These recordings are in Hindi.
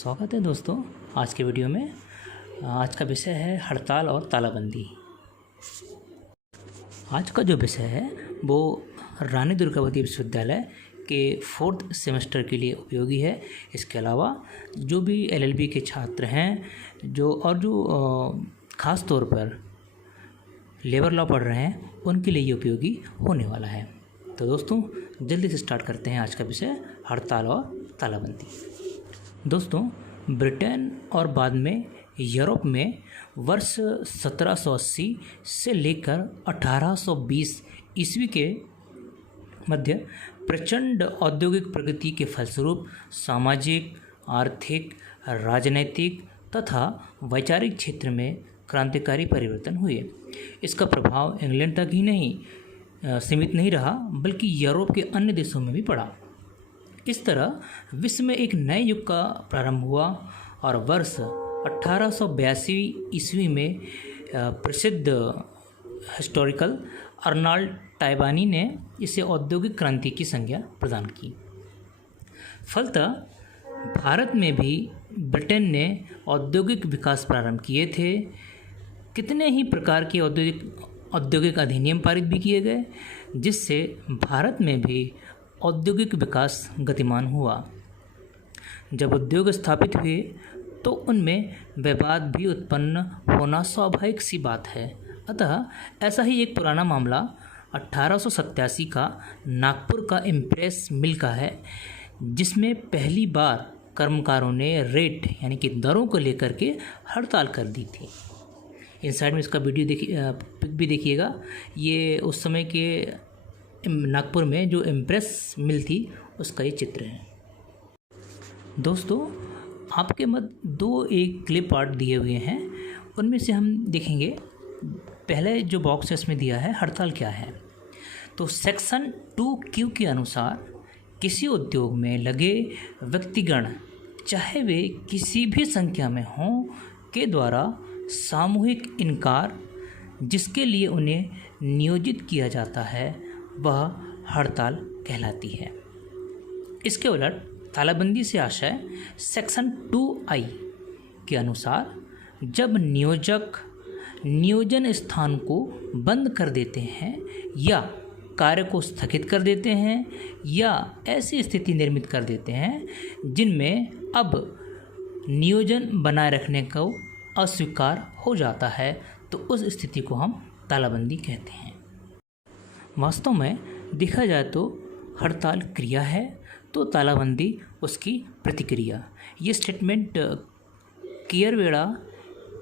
स्वागत है दोस्तों आज के वीडियो में। आज का विषय है हड़ताल और तालाबंदी। आज का जो विषय है वो रानी दुर्गावती विश्वविद्यालय के 4th सेमेस्टर के लिए उपयोगी है। इसके अलावा जो भी LLB के छात्र हैं जो ख़ास तौर पर लेबर लॉ पढ़ रहे हैं उनके लिए ये उपयोगी होने वाला है। तो दोस्तों जल्दी से स्टार्ट करते हैं आज का विषय हड़ताल और तालाबंदी। दोस्तों ब्रिटेन और बाद में यूरोप में वर्ष 1780 से लेकर 1820 ईस्वी के मध्य प्रचंड औद्योगिक प्रगति के फलस्वरूप सामाजिक, आर्थिक, राजनैतिक तथा वैचारिक क्षेत्र में क्रांतिकारी परिवर्तन हुए। इसका प्रभाव इंग्लैंड तक ही नहीं सीमित नहीं रहा बल्कि यूरोप के अन्य देशों में भी पड़ा। इस तरह विश्व में एक नए युग का प्रारंभ हुआ और वर्ष 1882 ईस्वी में प्रसिद्ध हिस्टोरिकल अर्नाल्ड टायबानी ने इसे औद्योगिक क्रांति की संज्ञा प्रदान की। फलतः भारत में भी ब्रिटेन ने औद्योगिक विकास प्रारंभ किए थे। कितने ही प्रकार के औद्योगिक अधिनियम पारित भी किए गए जिससे भारत में भी औद्योगिक विकास गतिमान हुआ। जब उद्योग स्थापित हुए तो उनमें विवाद भी उत्पन्न होना स्वाभाविक सी बात है। अतः ऐसा ही एक पुराना मामला 1887 का नागपुर का इम्प्रेस मिल का है, जिसमें पहली बार कर्मकारों ने रेट यानी कि दरों को लेकर के हड़ताल कर दी थी। इन साइड में इसका वीडियो पिक भी देखिएगा। ये उस समय के नागपुर में जो इम्प्रेस मिल थी उसका ये चित्र है। दोस्तों आपके दो एक क्लिप आर्ट दिए हुए हैं, उनमें से हम देखेंगे। पहले जो बॉक्स है इसमें दिया है हड़ताल क्या है। तो सेक्शन 2Q के अनुसार किसी उद्योग में लगे व्यक्तिगण चाहे वे किसी भी संख्या में हों के द्वारा सामूहिक इनकार जिसके लिए उन्हें नियोजित किया जाता है वह हड़ताल कहलाती है। इसके उलट तालाबंदी से आशय सेक्शन 2I के अनुसार जब नियोजक नियोजन स्थान को बंद कर देते हैं या कार्य को स्थगित कर देते हैं या ऐसी स्थिति निर्मित कर देते हैं जिनमें अब नियोजन बनाए रखने को अस्वीकार हो जाता है, तो उस स्थिति को हम तालाबंदी कहते हैं। वास्तव में देखा जाए तो हड़ताल क्रिया है तो तालाबंदी उसकी प्रतिक्रिया। ये स्टेटमेंट कियरवेड़ा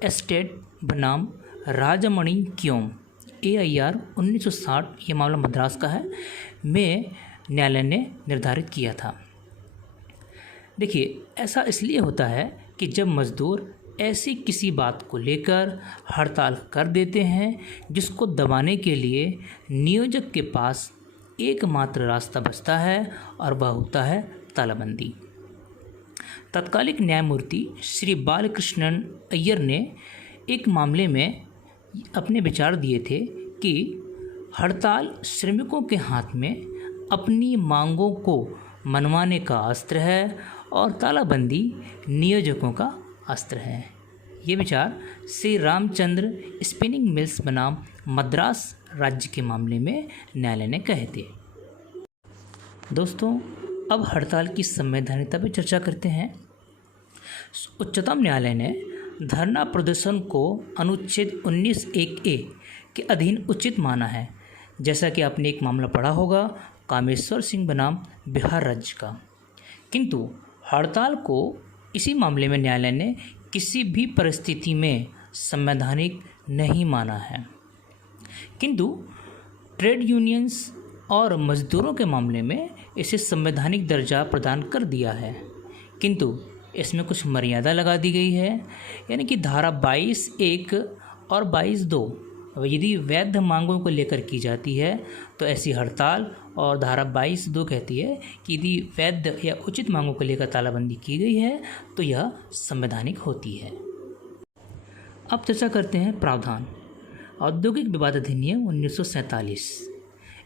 एस्टेट बनाम राजामणि क्योम AIR 1960, ये मामला मद्रास का है, में न्यायालय ने निर्धारित किया था। देखिए ऐसा इसलिए होता है कि जब मजदूर ऐसी किसी बात को लेकर हड़ताल कर देते हैं जिसको दबाने के लिए नियोजक के पास एकमात्र रास्ता बचता है और वह होता है तालाबंदी। तत्कालिक न्यायमूर्ति श्री बालकृष्णन अय्यर ने एक मामले में अपने विचार दिए थे कि हड़ताल श्रमिकों के हाथ में अपनी मांगों को मनवाने का अस्त्र है और तालाबंदी नियोजकों का अस्त्र है। ये विचार श्री रामचंद्र स्पिनिंग मिल्स बनाम मद्रास राज्य के मामले में न्यायालय ने कहे थे। दोस्तों अब हड़ताल की संवैधानिकता पर चर्चा करते हैं। उच्चतम न्यायालय ने धरना प्रदर्शन को अनुच्छेद 19(1)(a) के अधीन उचित माना है, जैसा कि आपने एक मामला पढ़ा होगा कामेश्वर सिंह बनाम बिहार राज्य का। किंतु हड़ताल को इसी मामले में न्यायालय ने किसी भी परिस्थिति में संवैधानिक नहीं माना है। किंतु ट्रेड यूनियंस और मजदूरों के मामले में इसे संवैधानिक दर्जा प्रदान कर दिया है, किंतु इसमें कुछ मर्यादा लगा दी गई है। यानी कि धारा 22(1) और 22(2) यदि वैध मांगों को लेकर की जाती है तो ऐसी हड़ताल, और धारा 22(2) कहती है कि यदि वैध या उचित मांगों को लेकर तालाबंदी की गई है तो यह संवैधानिक होती है। अब चर्चा करते हैं प्रावधान। औद्योगिक विवाद अधिनियम 1947।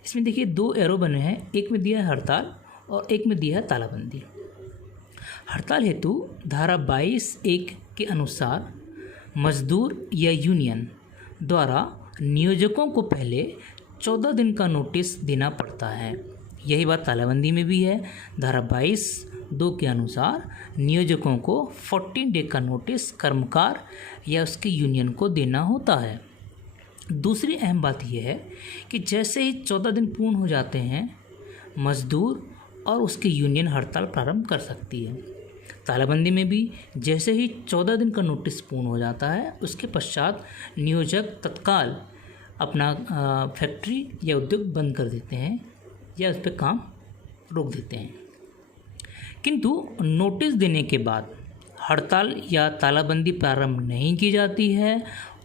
इसमें देखिए 2 एरो बने हैं, एक में दिया है हड़ताल और एक में दिया है तालाबंदी। हड़ताल हेतु धारा 22(1) के अनुसार मजदूर या यूनियन द्वारा नियोजकों को पहले 14 दिन का नोटिस देना पड़ता है। यही बात तालाबंदी में भी है। धारा 22(2) के अनुसार नियोजकों को 14 डे का नोटिस कर्मकार या उसके यूनियन को देना होता है। दूसरी अहम बात यह है कि जैसे ही 14 दिन पूर्ण हो जाते हैं, मजदूर और उसके यूनियन हड़ताल प्रारंभ कर सकती है। तालाबंदी में भी जैसे ही 14 दिन का नोटिस पूर्ण हो जाता है, उसके पश्चात नियोजक तत्काल अपना फैक्ट्री या उद्योग बंद कर देते हैं या उस पर काम रोक देते हैं। किंतु नोटिस देने के बाद हड़ताल या तालाबंदी प्रारंभ नहीं की जाती है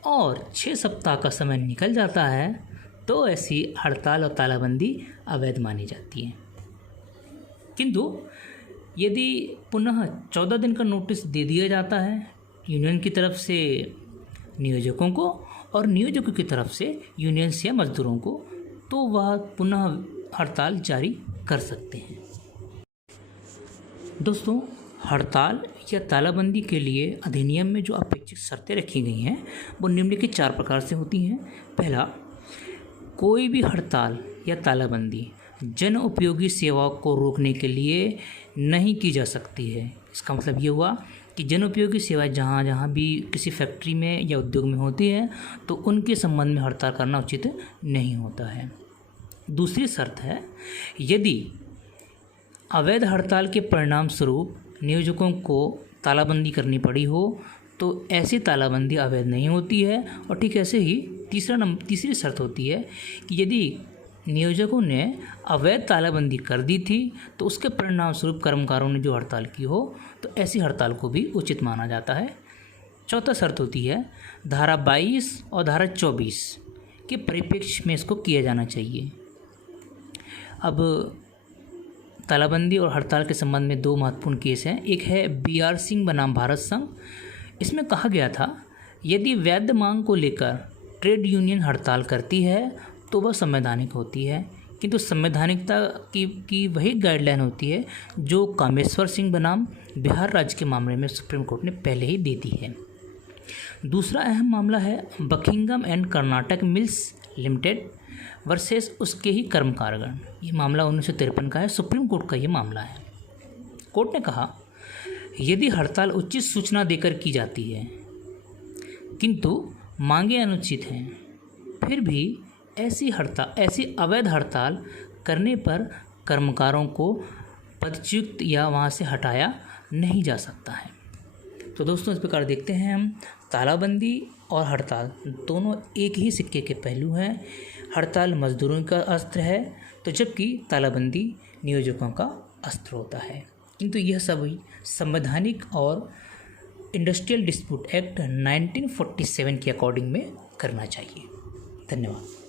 और 6 सप्ताह का समय निकल जाता है, तो ऐसी हड़ताल और तालाबंदी अवैध मानी जाती है। किंतु यदि पुनः 14 दिन का नोटिस दे दिया जाता है यूनियन की तरफ से नियोजकों को और नियोजकों की तरफ से यूनियंस या मजदूरों को, तो वह पुनः हड़ताल जारी कर सकते हैं। दोस्तों, हड़ताल या तालाबंदी के लिए अधिनियम में जो अपेक्षित शर्तें रखी गई हैं वो निम्नलिखित 4 प्रकार से होती हैं। पहला, कोई भी हड़ताल या तालाबंदी जन उपयोगी सेवाओं को रोकने के लिए नहीं की जा सकती है। इसका मतलब ये हुआ कि जन उपयोगी सेवाएं जहाँ जहाँ भी किसी फैक्ट्री में या उद्योग में होती है तो उनके संबंध में हड़ताल करना उचित नहीं होता है। दूसरी शर्त है, यदि अवैध हड़ताल के परिणाम स्वरूप नियोजकों को तालाबंदी करनी पड़ी हो तो ऐसी तालाबंदी अवैध नहीं होती है। और ठीक ऐसे ही तीसरी शर्त होती है कि यदि नियोजकों ने अवैध तालाबंदी कर दी थी तो उसके परिणाम स्वरूप कर्मकारों ने जो हड़ताल की हो तो ऐसी हड़ताल को भी उचित माना जाता है। चौथा शर्त होती है, धारा 22 और धारा 24 के परिप्रेक्ष्य में इसको किया जाना चाहिए। अब तालाबंदी और हड़ताल के संबंध में 2 महत्वपूर्ण केस हैं। एक है BR सिंह बनाम भारत संघ। इसमें कहा गया था, यदि वैध मांग को लेकर ट्रेड यूनियन हड़ताल करती है तो वह संवैधानिक होती है, किंतु संवैधानिकता की वही गाइडलाइन होती है जो कामेश्वर सिंह बनाम बिहार राज्य के मामले में सुप्रीम कोर्ट ने पहले ही दे दी है। दूसरा अहम मामला है Buckingham and Karnataka mills limited versus उसके ही कर्मकारगण। ये मामला 1953 का है, सुप्रीम कोर्ट का ये मामला है। कोर्ट ने कहा, यदि हड़ताल उचित सूचना देकर की जाती है किंतु मांगे अनुचित हैं, फिर भी ऐसी अवैध हड़ताल करने पर कर्मकारों को पदच्युत या वहाँ से हटाया नहीं जा सकता है। तो दोस्तों, इस प्रकार देखते हैं हम, तालाबंदी और हड़ताल दोनों एक ही सिक्के के पहलू हैं। हड़ताल मजदूरों का अस्त्र है तो जबकि तालाबंदी नियोजकों का अस्त्र होता है। किंतु यह सभी संवैधानिक और इंडस्ट्रियल डिस्प्यूट एक्ट 1947 के अकॉर्डिंग में करना चाहिए। धन्यवाद।